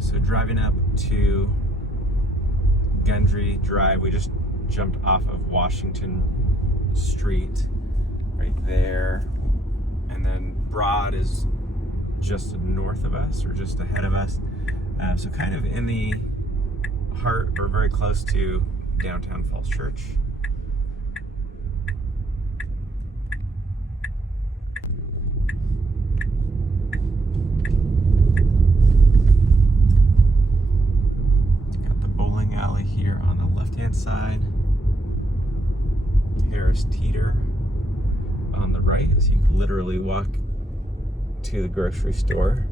So driving up to Gundry Drive, we just jumped off of Washington Street right there, and then Broad is just north of us or just ahead of us. So kind of in the heart or very close to downtown Falls Church. Got the bowling alley here on the left-hand side. Harris Teeter on the right, so you can literally walk to the grocery store.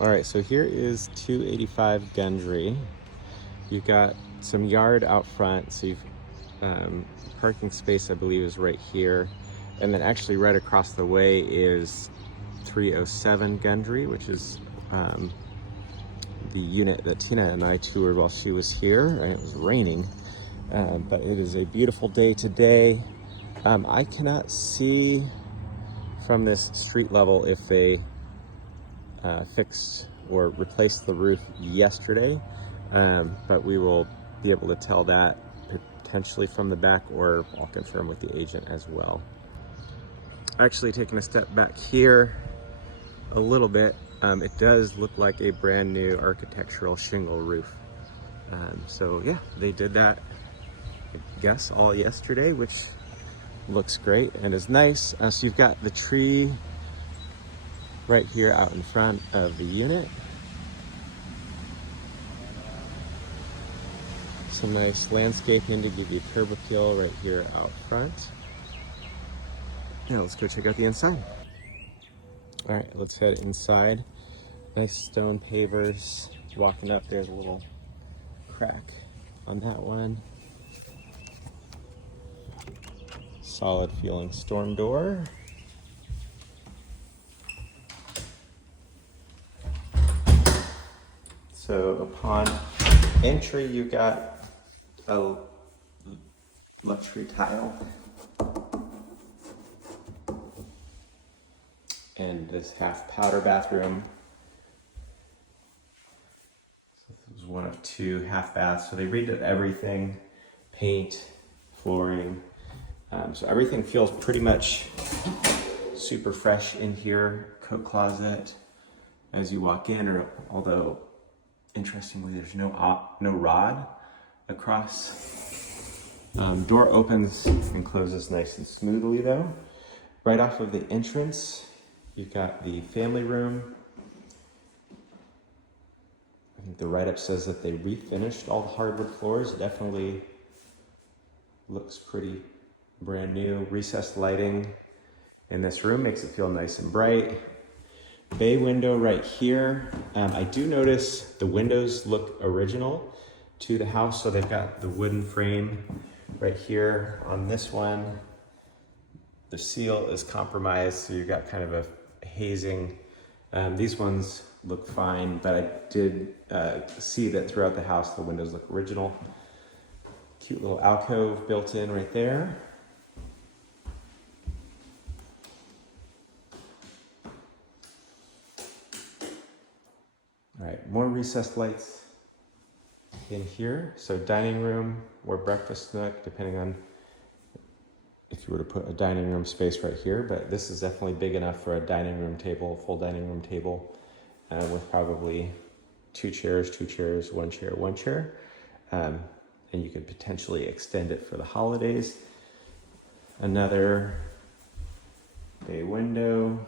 All right, so here is 285 Gundry. You've got some yard out front, so you've parking space, I believe, is right here. And then actually right across the way is 307 Gundry, which is the unit that Tina and I toured while she was here. And it was raining, but it is a beautiful day today. I cannot see from this street level if they fixed or replaced the roof yesterday, but we will be able to tell that potentially from the back, or I'll confirm with the agent as well. Actually, taking a step back here a little bit, it does look like a brand new architectural shingle roof. So yeah, they did that, I guess, all yesterday, which looks great and is nice. So you've got the tree right here out in front of the unit. Some nice landscaping to give you curb appeal right here out front. Now let's go check out the inside. All right, let's head inside. Nice stone pavers. Walking up, there's a little crack on that one. Solid feeling storm door. So upon entry, you got a luxury tile and this half powder bathroom. So this was one of two half baths. So they redid everything, paint, flooring. So everything feels pretty much super fresh in here. Coat closet as you walk in, or although interestingly, there's no rod across. Door opens and closes nice and smoothly though. Right off of the entrance, you've got the family room. I think the write-up says that they refinished all the hardwood floors. Definitely looks pretty brand new. Recessed lighting in this room makes it feel nice and bright. Bay window right here. I do notice the windows look original to the house, so they've got the wooden frame right here on this one. The seal is compromised, so you've got kind of a hazing. These ones look fine, but I did see that throughout the house the windows look original. Cute little alcove built in right there. All right, more recessed lights in here. So dining room or breakfast nook, depending on if you were to put a dining room space right here, but this is definitely big enough for a dining room table, full dining room table, with probably two chairs, one chair. And you could potentially extend it for the holidays. Another bay window,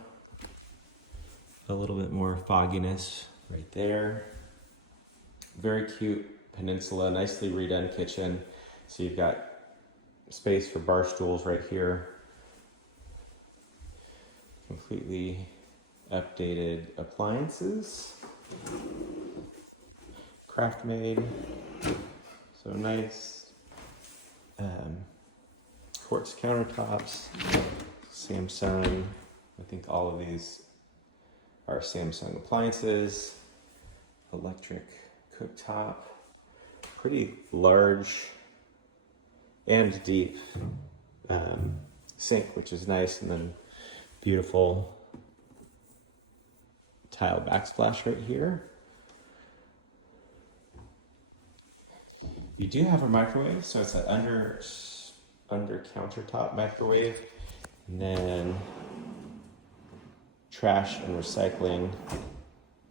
a little bit more fogginess right there. Very cute peninsula, nicely redone kitchen. So you've got space for bar stools right here. Completely updated appliances. Craft made, so nice. Quartz countertops, Samsung. I think all of these are Samsung appliances. Electric cooktop, pretty large and deep sink, which is nice, and then beautiful tile backsplash right here. You do have a microwave, so it's an under countertop microwave, and then trash and recycling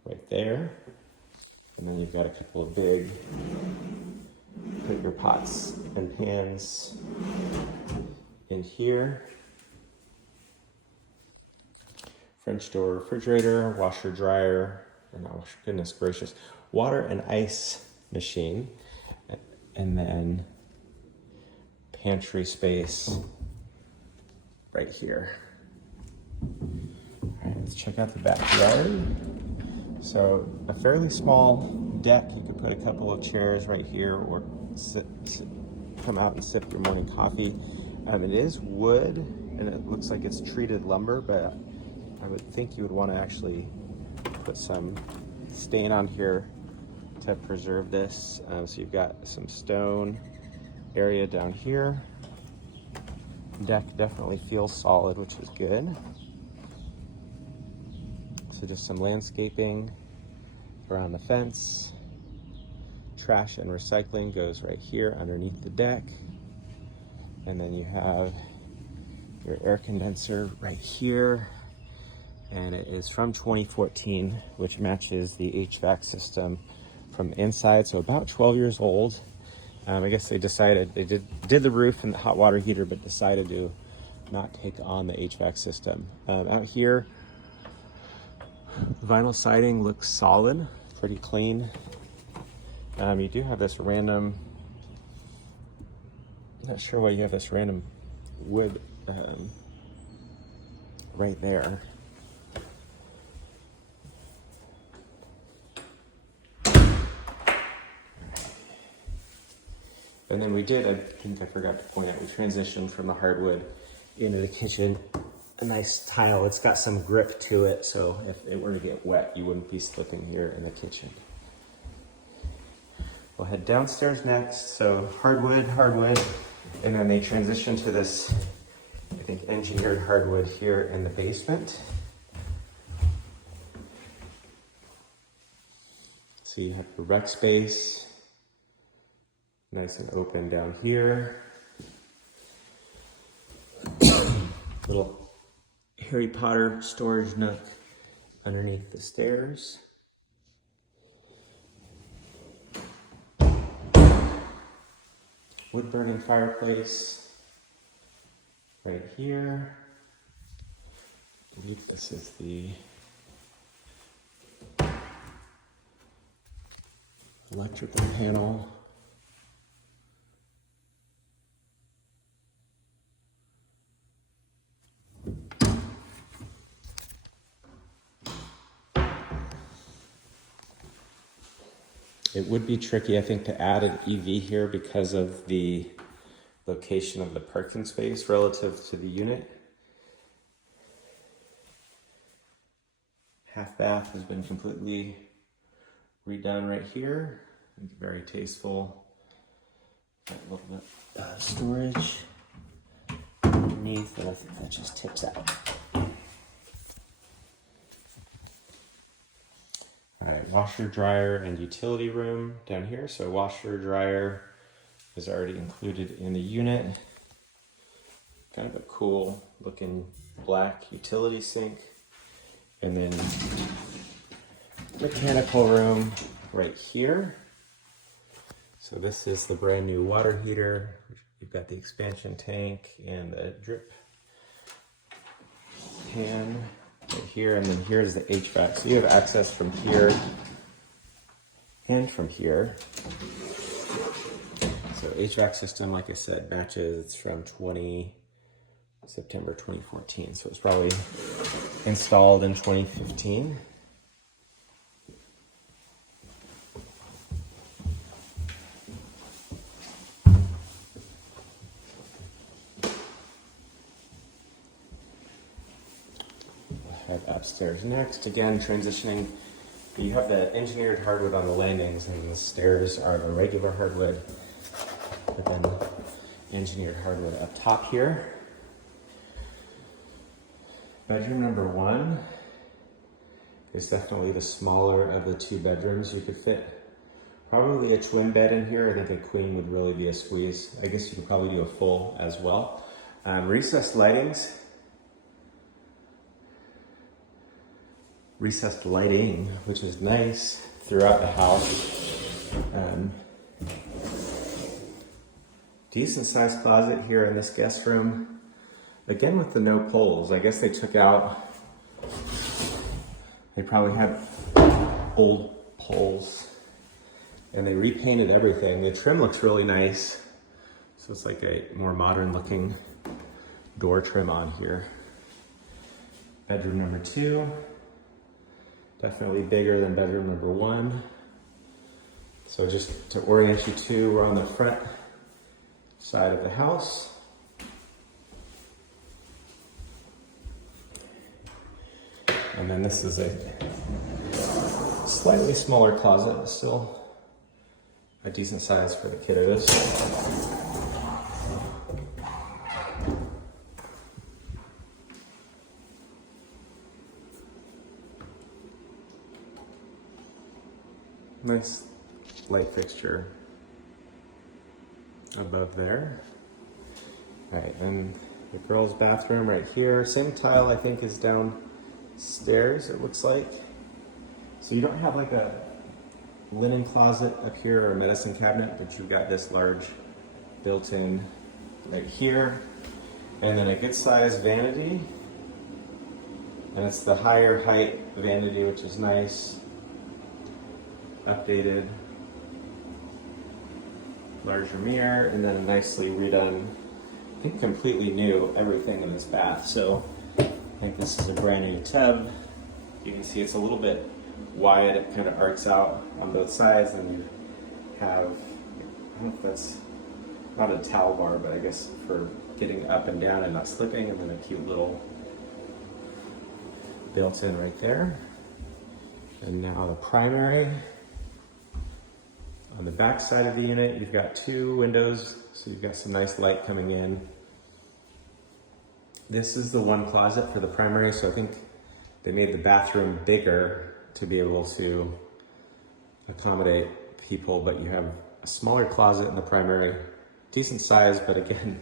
right there. And then you've got a couple of big, put your pots and pans in here. French door refrigerator, washer dryer, and oh goodness gracious, water and ice machine. And then pantry space right here. All right, let's check out the backyard. So a fairly small deck. You could put a couple of chairs right here, or come out and sip your morning coffee. It is wood, and it looks like it's treated lumber, but I would think you would want to actually put some stain on here to preserve this. So you've got some stone area down here. Deck definitely feels solid, which is good. So just some landscaping around the fence. Trash and recycling goes right here underneath the deck. And then you have your air condenser right here. And it is from 2014, which matches the HVAC system from the inside. So about 12 years old. I guess they decided, they did the roof and the hot water heater, but decided to not take on the HVAC system. Out here, vinyl siding looks solid, pretty clean. You do have this random, not sure why you have this random wood right there. And then we did, I think I forgot to point out, we transitioned from the hardwood into the kitchen. A nice tile, it's got some grip to it, so if it were to get wet, you wouldn't be slipping here in the kitchen. We'll head downstairs next, so hardwood, and then they transitioned to this, I think, engineered hardwood here in the basement. So you have the rec space, nice and open down here. Little Harry Potter storage nook underneath the stairs. Wood burning fireplace right here. I believe this is the electrical panel. It would be tricky, I think, to add an EV here because of the location of the parking space relative to the unit. Half bath has been completely redone right here. Very tasteful. Got a little bit of storage underneath, and I think that just tips out. All right, washer, dryer, and utility room down here. So washer, dryer is already included in the unit. Kind of a cool looking black utility sink. And then mechanical room right here. So this is the brand new water heater. You've got the expansion tank and the drip pan right here, and then here's the HVAC. So you have access from here And from here, so HVAC system, like I said, matches. It's from September 2014. So it's probably installed in 2015. Head upstairs next. Again, transitioning. You have the engineered hardwood on the landings, and the stairs are the regular hardwood, but then engineered hardwood up top here. Bedroom number 1 is definitely the smaller of the 2 bedrooms. You could fit probably a twin bed in here. I think a queen would really be a squeeze. I guess you could probably do a full as well. Recessed lighting, which is nice throughout the house. Decent sized closet here in this guest room. Again with the no poles. I guess they probably had old poles and they repainted everything. The trim looks really nice. So it's like a more modern looking door trim on here. Bedroom number 2. Definitely bigger than bedroom number 1. So just to orient you to, we're on the front side of the house. And then this is a slightly smaller closet, but still a decent size for the kiddos. Nice light fixture above there. All right, then the girls' bathroom right here. Same tile, I think, is downstairs, it looks like. So you don't have like a linen closet up here or a medicine cabinet, but you've got this large built-in right here. And then a good size vanity. And it's the higher height vanity, which is nice. Updated, larger mirror, and then a nicely redone, I think completely new everything in this bath. So I think this is a brand new tub. You can see it's a little bit wide, it kind of arcs out on both sides, and you have, I don't know if that's not a towel bar, but I guess for getting up and down and not slipping, and then a cute little built-in right there. And now the primary. On the back side of the unit, you've got 2 windows, so you've got some nice light coming in. This is the one closet for the primary, so I think they made the bathroom bigger to be able to accommodate people, but you have a smaller closet in the primary, decent size, but again,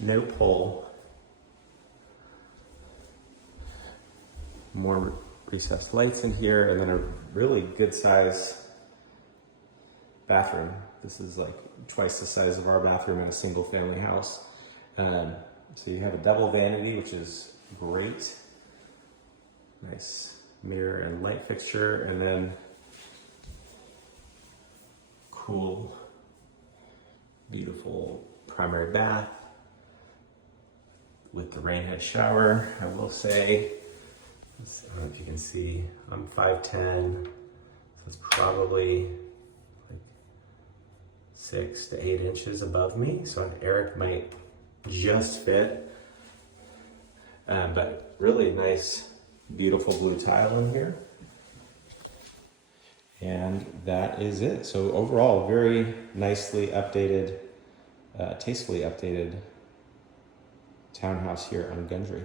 no pole. More recessed lights in here, and then a really good size bathroom. This is like twice the size of our bathroom in a single family house. So you have a double vanity, which is great. Nice mirror and light fixture, and then cool, beautiful primary bath with the rain head shower. I will say, I don't know if you can see, I'm 5'10", so it's probably 6 to 8 inches above me, so Eric might just fit. But really nice, beautiful blue tile in here. And that is it. So overall, very nicely updated, tastefully updated townhouse here on Gundry.